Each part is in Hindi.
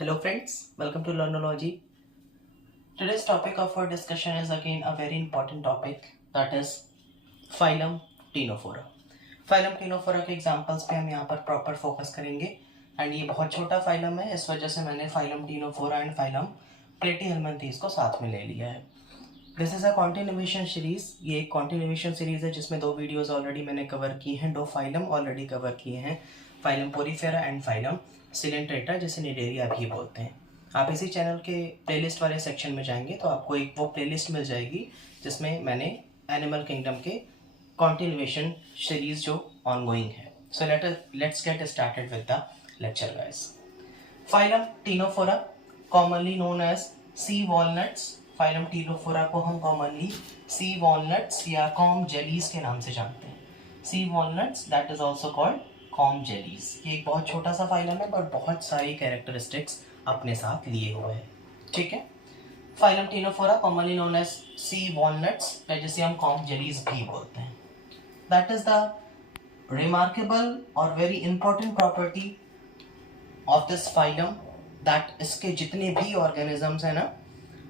Hello friends, welcome to Learnology. Today's topic of our discussion is again a very important topic, that is phylum Ctenophora. phylum Ctenophora के एग्जांपल्स पे हम यहाँ पर प्रॉपर फोकस करेंगे एंड ये बहुत छोटा फाइलम है, इस वजह से मैंने phylum Ctenophora and phylum Platyhelminthes को साथ में ले लिया है. This is a continuation series. ये एक कॉन्टिन्यूएशन सीरीज है जिसमें दो वीडियोस ऑलरेडी मैंने कवर किए हैं, दो फाइलम ऑलरेडी कवर किए हैं, phylum Porifera and phylum Coelenterata, जिसे निडेरिया भी बोलते हैं. आप इसी चैनल के प्लेलिस्ट वाले सेक्शन में जाएंगे तो आपको एक वो प्लेलिस्ट मिल जाएगी जिसमें मैंने एनिमल किंगडम के कॉन्टिन्यूएशन सीरीज जो ऑनगोइंग है. So let's get started with the lecture guys. Phylum Ctenophora commonly known as sea walnuts. Phylum Ctenophora को हम कॉमनली सी वॉलनट्स या कॉम जेलीज के नाम से जानते हैं. Sea walnuts that is also called comb jellies. ये एक बहुत छोटा सा फाइलम है बट बहुत सारी कैरेक्टरिस्टिक्स अपने साथ लिए हुए हैं. ठीक है. Phylum Ctenophora commonly known as sea walnuts, जिसे हम कॉम जेलीज भी बोलते हैं. दैट इज द रिमार्केबल और very important property of this phylum that इसके जितने भी ऑर्गेनिजम्स हैं ना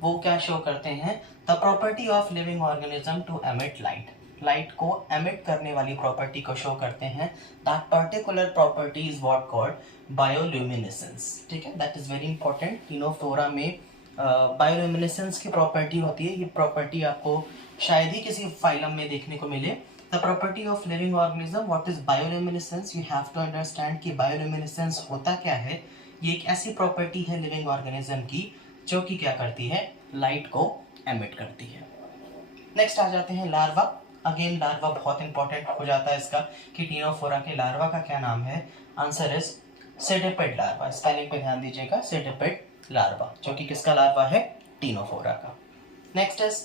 वो क्या शो करते हैं, the property of living organism to emit light. Light को एमिट करने वाली प्रॉपर्टी को शो करते हैं. That particular property is what called bioluminescence. ठीक है, that is very important. Ctenophora में बायोल्यूमिनेसेंस की प्रॉपर्टी होती है. ये प्रॉपर्टी आपको शायद ही किसी फाइलम में देखने को मिले. The property of living organism, what is bioluminescence. You have to understand कि बायोल्यूमिनेसेंस होता क्या है. ये एक ऐसी प्रॉपर्टी है लिविंग ऑर्गेनिज्म की जो कि क्या करती है, लाइट को एमिट करती है. नेक्स्ट आ जाते हैं लार्वा. अगेन लार्वा बहुत इंपॉर्टेंट हो जाता है इसका कि टीनोफोरा के लार्वा का क्या नाम है. Answer is cydippid larva. Spelling पे ध्यान दीजिएगा, सेटेपिड लार्वा, जो कि किसका लार्वा है, टीनोफोरा का. Next is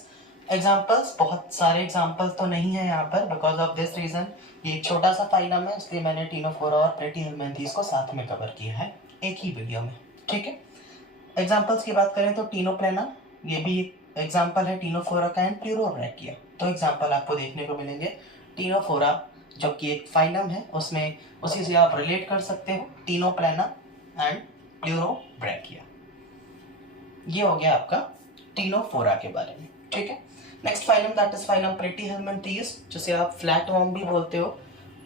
examples. बहुत सारे एग्जाम्पल्स तो नहीं है यहाँ पर, बिकॉज ऑफ दिस रीजन ये एक छोटा सा फाइलम है, इसलिए मैंने टीनोफोरा और प्लेटीहेल्मिन्थेस को साथ में कवर किया है एक ही वीडियो में. ठीक है. एग्जाम्पल्स की बात करें तो टीनोप्लेना, ये भी एग्जाम्पल है टीनोफोरा का, एंड प्लूरोब्रैकिया. तो एग्जाम्पल आपको देखने को मिलेंगे. टीनोफोरा जो कि एक फाइलम है, उसमें उसी से आप रिलेट कर सकते हो टीनोप्लेना एंड प्लूरोब्रैकिया. ये हो गया आपका टीनोफोरा के बारे में. ठीक है. Next phylum that is phylum platyhelminthes, जिसे आप फ्लैटवॉर्म भी बोलते हो.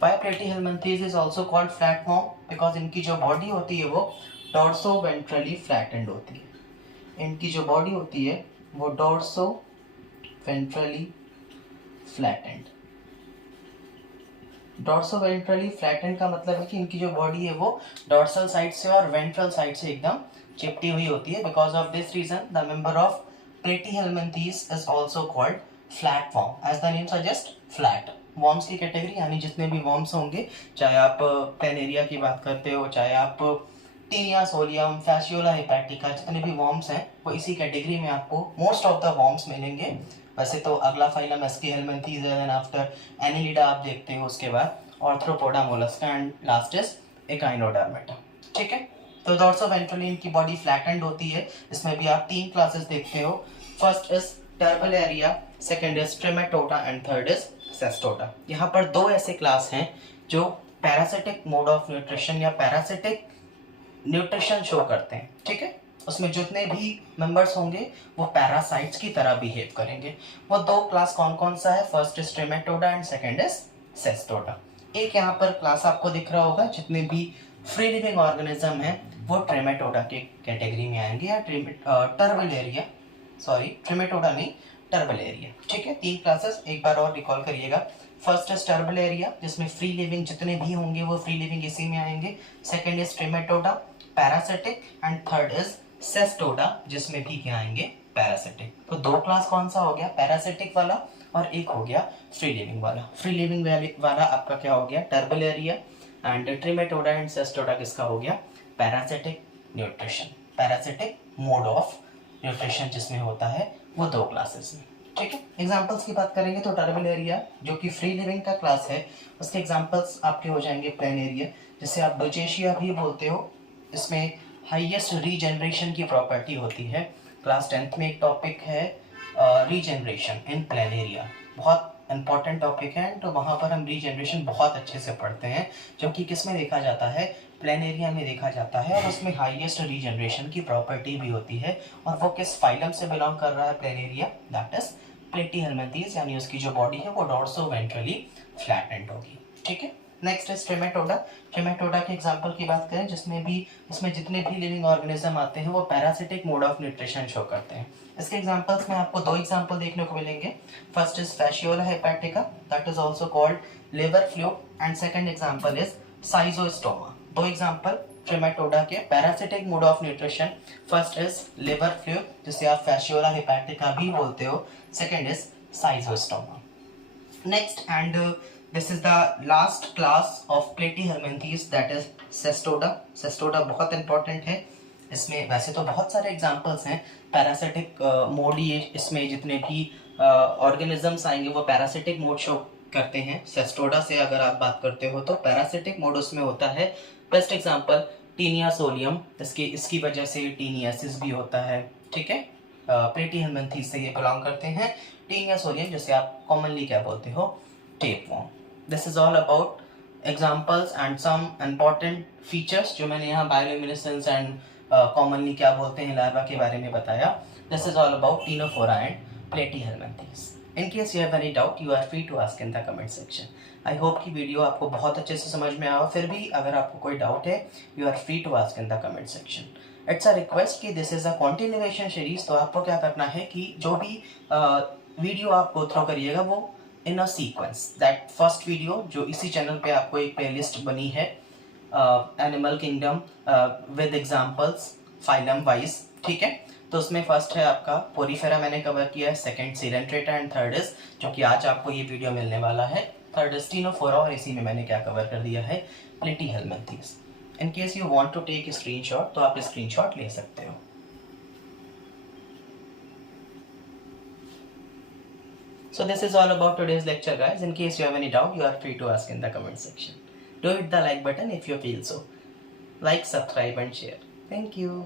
Why platyhelminthes is also called flatworm, because इनकी जो बॉडी होती है वो डॉर्सो वेंट्रली फ्लैटेंड होती है. इनकी जो बॉडी होती है वो dorso ventrally flattened. Dorso ventrally flattened का मतलब है कि इनकी जो बॉडी है वो डॉर्सल साइड से और वेंट्रल साइड से एकदम चिपटी हुई होती है. Because of this reason the member of platyhelminthes is also called flatworm, as the name suggest, flat. Worms की कैटेगरी, यानी जितने भी वॉर्म्स होंगे, चाहे आप प्लेनेरिया की बात करते हो, चाहे आप टीनिया सोलियम, फैसियोला हेपेटिका, जितने भी वॉर्म्स हैं वो इसी कैटेगरी में आपको मोस्ट ऑफ द वॉर्म्स मिलेंगे. वैसे तो अगला फाइलम एस्कीहेल्मिन्थेस है, देन आफ्टर एनिलिडा आप देखते हो, उसके बाद Arthropoda Mollusca and last is Echinodermata. ठीक है. तो डॉर्सो वेंट्रली इनकी बॉडी फ्लैटेंड होती है. इसमें भी आप तीन क्लासेस देखते हो. First is Turbellaria, second is Trematoda and third is Cestoda. यहाँ पर दो ऐसे क्लास हैं जो पैरासिटिक मोड ऑफ न्यूट्रिशन या पैरासिटिक न्यूट्रिशन शो करते हैं. ठीक है. उसमें जितने भी मेंबर्स होंगे वो पैरासाइट्स की तरह बिहेव करेंगे. वो दो क्लास कौन कौन सा है, first is Trematoda and second is Cestoda. एक यहाँ पर क्लास आपको दिख रहा होगा, जितने भी फ्री लिविंग ऑर्गेनिज्म है वो ट्रिमेटोडा के कैटेगरी में आएंगे, या टर्बलेरिया, सॉरी ट्रिमेटोडा नहीं, टर्बलेरिया. ठीक है. तीन क्लासेस एक बार और रिकॉल करिएगा. फर्स्ट इज टर्बलेरिया, जिसमें फ्री लिविंग जितने भी होंगे वो फ्री लिविंग इसी में आएंगे. Second is Trematoda, parasitic, and third is Cestoda, जिसमें भी क्या आएंगे, पैरासिटिक. तो दो क्लास कौन सा हो गया, पैरासिटिक वाला, और एक हो गया फ्री लिविंग वाला. फ्री लिविंग वाला आपका क्या हो गया, टर्बलेरिया, एंड ट्रिमेटोडा एंड सेस्टोडा किसका हो गया, parasitic nutrition, parasitic mode of nutrition जिसमें होता है वो दो क्लासेस में. ठीक है. एग्जांपल्स की बात करेंगे तो टर्बलेरिया जो कि फ्री लिविंग का क्लास है, उसके एग्जांपल्स आपके हो जाएंगे प्लेनेरिया, जिसे आप डोचेशिया भी बोलते हो. इसमें हाईएस्ट रीजनरेशन की प्रॉपर्टी होती है. क्लास 10th में एक टॉपिक है रीजनरेशन इन प्लेनेरिया. बहुत इंपॉर्टेंट टॉपिक है, तो वहाँ पर हम रीजनरेशन बहुत अच्छे से पढ़ते हैं, जो कि किस में देखा जाता है, प्लेन एरिया में देखा जाता है, और उसमें हाईएस्ट रीजनरेशन की प्रॉपर्टी भी होती है, और वो किस फाइलम से बिलोंग कर रहा है प्लेन एरिया, दैट इज प्लेटीहेल्मिंथेस, यानी उसकी जो बॉडी है वो डॉर्सो-वेंट्रली फ्लैटेंड होगी। ठीक है, नेक्स्ट इज ट्रिमेटोडा। ट्रिमेटोडा के एग्जांपल की बात करें, इसमें जितने भी लिविंग ऑर्गेनिज्म आते हैं वो parasitic mode of nutrition show करते हैं। इसके एग्जांपल्स में आपको दो एग्जांपल देखने को मिलेंगे। First is Fasciola hepatica, that is also called liver fluke, and second example is Schistosoma. दो एग्जांपल ट्रिमेटोडा के parasitic mode of nutrition, first is liver fluke जिसे आप फैसियोला हेपेटिका भी बोलते हो, second is Schistosoma. Next, and this is the last class of platyhelminthes, that is cestoda. cestoda बहुत इंपॉर्टेंट है। इसमें वैसे तो बहुत सारे एग्जांपल्स हैं, पैरासिटिक मोड, ये इसमें जितने भी ऑर्गेनिजम्स आएंगे वो पैरासिटिक मोड शो करते हैं। सेस्टोडा से अगर आप बात करते हो तो पैरासिटिक मोड उसमें होता है। बेस्ट एग्जांपल टीनिया सोलियम, इसकी वजह से टीनियासिस भी होता है। ठीक है, प्लेटीहेल्मिंथेस से ये बिलोंग करते हैं। टीनिया सोलियम जिसे आप कॉमनली क्या बोलते हो, tapeworm. This is all about examples and some important features जो मैंने यहाँ बायोल्यूमिनेसेंस एंड कॉमनली क्या बोलते हैं लार्वा के बारे में बताया। This is all about Ctenophora and Platyhelminthes. In case you have any doubt, you are free to ask in the comment section. I hope कि वीडियो आपको बहुत अच्छे से समझ में आया। फिर भी अगर आपको कोई डाउट है, you are free to ask in the comment section. It's a request कि this is a continuation series, तो आपको क्या करना है कि जो भी वीडियो आप गो थ्रू करिएगा वो in a sequence. That first video जो इसी चैनल पे आपको एक प्लेलिस्ट बनी है, animal kingdom with examples phylum wise. ठीक है, तो उसमें फर्स्ट है आपका पोरीफेरा, मैंने कवर किया है, second Coelenterata, and third is, जो कि आज आपको ये वीडियो मिलने वाला है, थर्ड इज टीनोफोरा, और इसी में मैंने क्या कवर कर दिया है, Platyhelminthes. In case you want to take screenshot तो आप स्क्रीनशॉट ले सकते हो। So this is all about today's lecture, guys. In case you have any doubt, you are free to ask in the comment section. Do hit the like button if you feel so. Like, subscribe and share. Thank you.